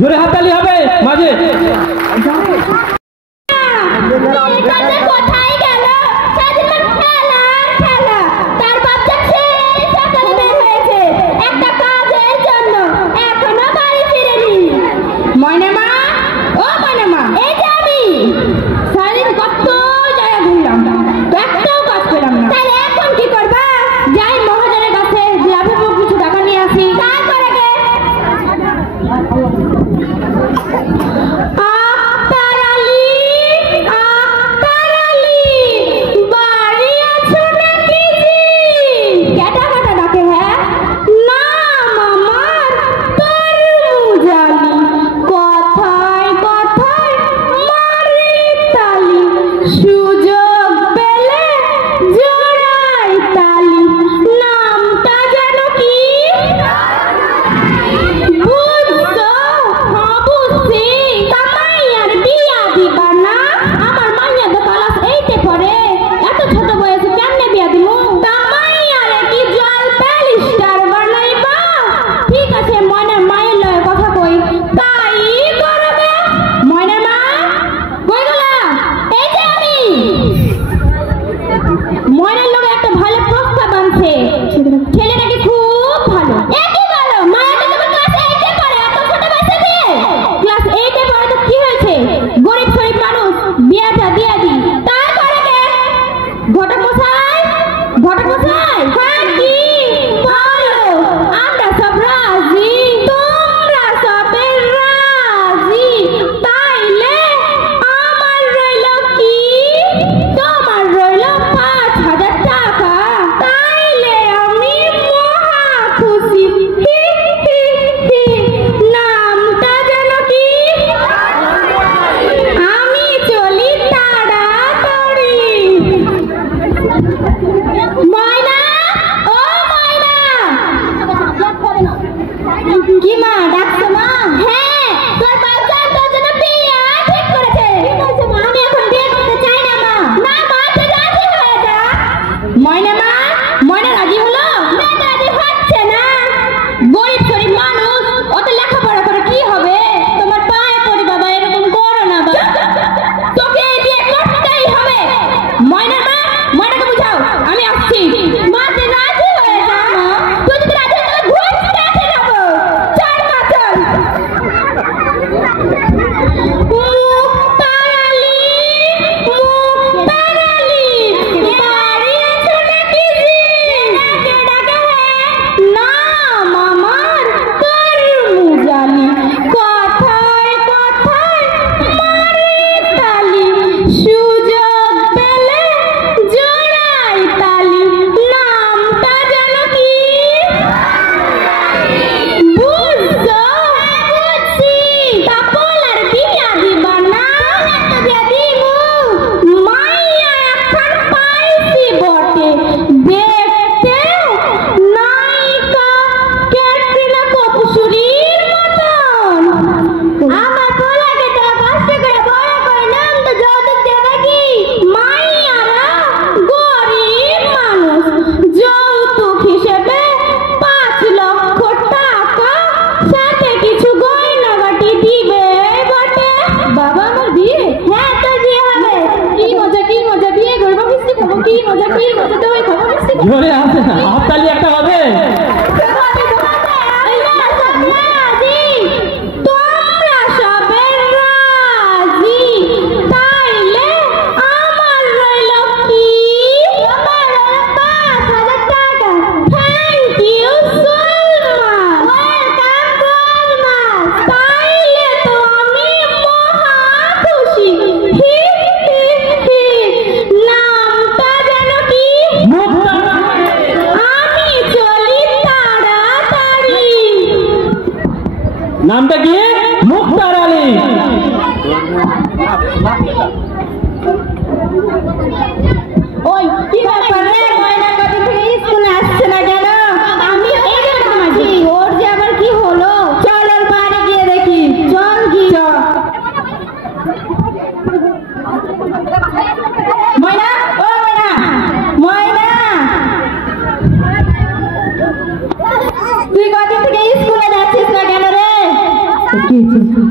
জোরে হাততালি হবে মাঝে। কোথায় গেল সারাদিন খেলা খেলা, তার বাপ যাচ্ছে সকালে বের হয়েছে একটা কাজের জন্য, এখনো বাড়ি ফিরেনি। ময়না মা, ও ময়না মা, এই যে আমি সারাদিন কত জায়গা ঘুরলাম, একটাও কাজ পেলাম না। তাহলে এখন কি করবা? যাই মহাজনের কাছে লাভের কিছু টাকা নিয়ে আসি। তারপরে কে জোরে আসে না, হাততালি একটা হবে। নামটা কি? মুক্তার আলী। ওই কি ব্যাপার রে, ময়না কদিন থেকে স্কুলে আসছে না কেন? আমি এই দেখো মাঝি, ওর যে আবার কি হলো? চল ওর বাড়ি গিয়ে দেখি। চল কি চল। ময়না, ও ময়না, ময়না, তুই কদিন থেকে স্কুলে যাচ্ছিস না কেন রে?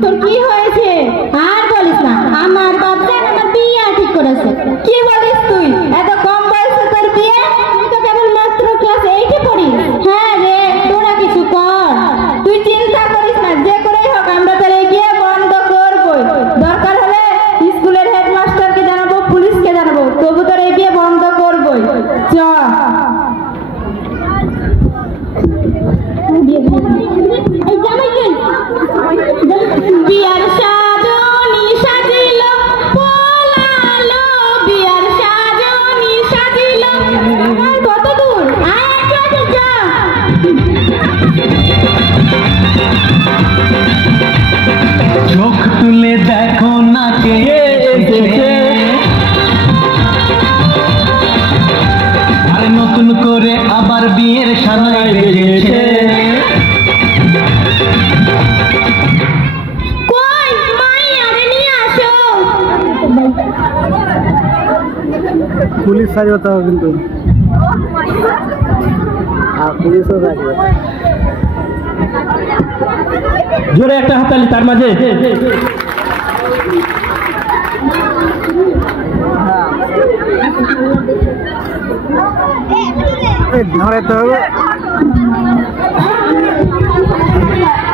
তোর কি হয়েছে? আর বলিস না, আমার বাপজান আমার বিয়ে ঠিক করেছে। কি বলিস তুই? এত কম বয়সে তোর বিয়ে? তুই তো কেবল মাত্র ক্লাস 8 পড়িস। হ্যাঁ রে, তোরা কিছু কর। তুই চিন্তা করিস না, যে করেই হোক আমরা তাহলে গিয়ে বন্ধ করবই। দরকার হলে স্কুলের হেডমাস্টারকে জানাবো, পুলিশকে জানাবো, তবু তোর এই বিয়ে বন্ধ করবই। চ বিয়ার সাজনি সাজিল পলালো, বিয়ার সাজনি সাজিল। কত দূর? যা। চোখ তুলে দেখো না কে এসেছে, আর নতুন করে আবার বিয়ের সানাই বেজেছে। কই মাই আরে নিয়ে আসো। পুলিশ সাজাতে হবে কিন্তু, আর পুলিশও থাকবে। জোরে একটা হাততালি তার মাঝে। ধরাতে হবে।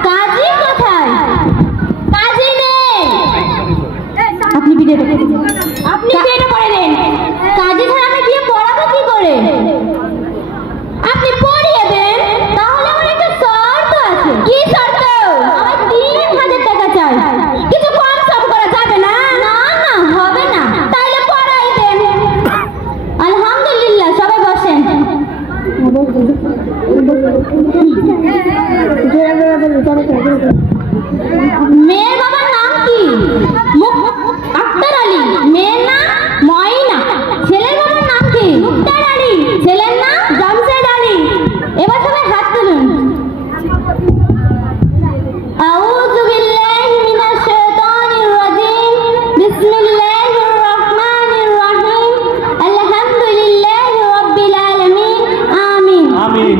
কাজী কোথায়? কাজী নেই। আপনি বিয়েটা করে দিন। আপনি বিয়েটা করে দিন। কাজী ছাড়া আমি বিয়ে পড়াবো কি করে? আপনি পড়িয়ে দেন। তাহলে আমার একটা শর্ত আছে। কি শর্ত? আমার 3000 টাকা চাই। কিছু কম সম করা যাবে না? না না, হবে না। তাহলে পড়াই দেন। আলহামদুলিল্লাহ, সবাই বসেন। মেয়ের বাবার নাম কি? আক্তার আলী। মেয়ের নাম ময়না। ছেলের বাবার নাম কি? মুক্তার আলী। ছেলের নাম জামশেদ আলী। এবার সবাই হাত তুলুন। আউযু বিল্লাহি মিনাশ শাইতানির রাজিম। বিসমিল্লাহির রহমানির রহিম। আলহামদুলিল্লাহি রাব্বিল আলামিন। আমিন। আমিন।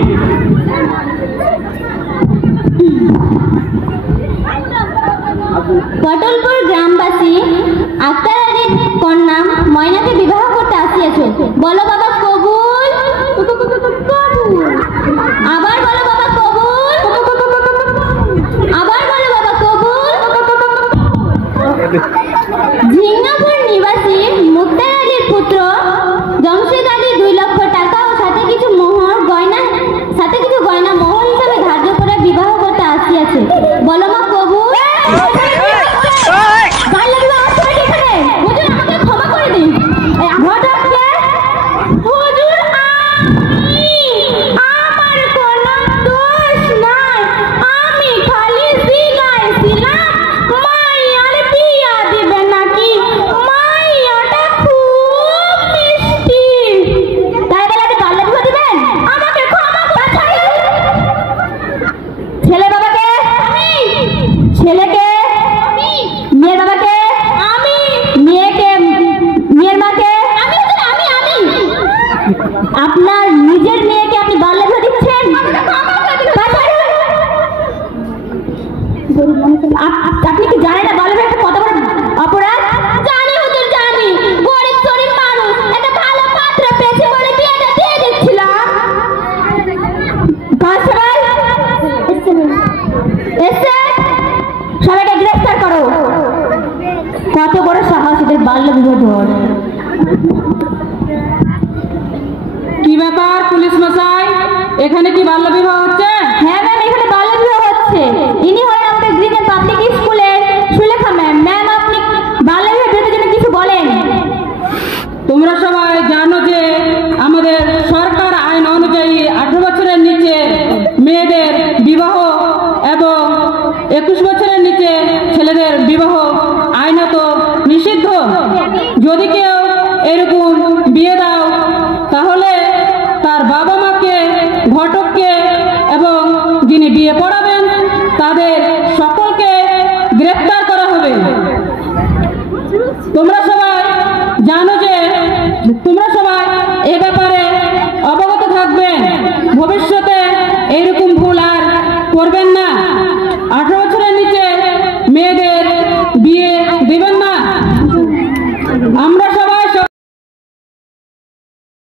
পটলপুর গ্রামবাসী আক্তার আলীর কন্যা ময়নাকে বিবাহ করতে আসিয়াছে। বলো বাবা কবুল। আবার বলো বাবা কবুল। আবার বলো বাবা কবুল। ঝিঙ্গাপুর নিবাসী মুক্তার আলীর পুত্র জমশেদ আলী 2 লক্ষ টাকা ও সাথে কিছু গয়না মোহর হিসাবে ধার্য করে বিবাহ করতে আসিয়াছে। বলো মা কবুল। ক্ষমা করে দিন। আমার কোনো দোষ নাই, আমি খালি জিজ্ঞাসিলাম মাইয়ার বিয়া দিবে নাকি। মাইয়াটা খুব মিষ্টি, তাই বলে আপনি বাল্য বিবাহ দিবেন? আমাকে ক্ষমা করে দিন। ছেলে বাবাকে আমি, ছেলেকে আমি, মেয়ের বাবাকে আমি, মেয়েকে মেয়ের মাকে আমি। আমি আপনার নিজের মেয়েকে আপনি বাল্য বিবাহ দিচ্ছেন? আপনি কি জানেন না বাল্য বিবাহ একটা কত বড় অপরাধ? জানি হুজুর, জানি। গরিব শরীফ মানুষ, একটা ভালো পাত্র পেয়েছে বলে বিয়েটা দিয়ে দিচ্ছিলাম। সবাই এসে সবাইকে গ্রেফতার করো। কত বড় সাহস এদের বাল্য বিবাহ ধর। কি ব্যাপার পুলিশ মশাই, এখানে কি বাল্য বিবাহ হচ্ছে? হ্যাঁ ম্যাম, এখানে বাল্য বিবাহ হচ্ছে। ইনি হলেন আমাদের গ্রিনের পাবলিক স্কুলের সুলেখা ম্যাম। ম্যাম, আপনি বাল্য বিবাহ বিরোধের জন্য কিছু বলেন। তোমরা সবাই জানো যে আমাদের সরকার আইন অনুযায়ী 18 বছরের নিচে মেয়েদের বিবাহ এবং 21 বছরের নিচে ছেলেদের বিবাহ আইনত নিষিদ্ধ। যদি কেউ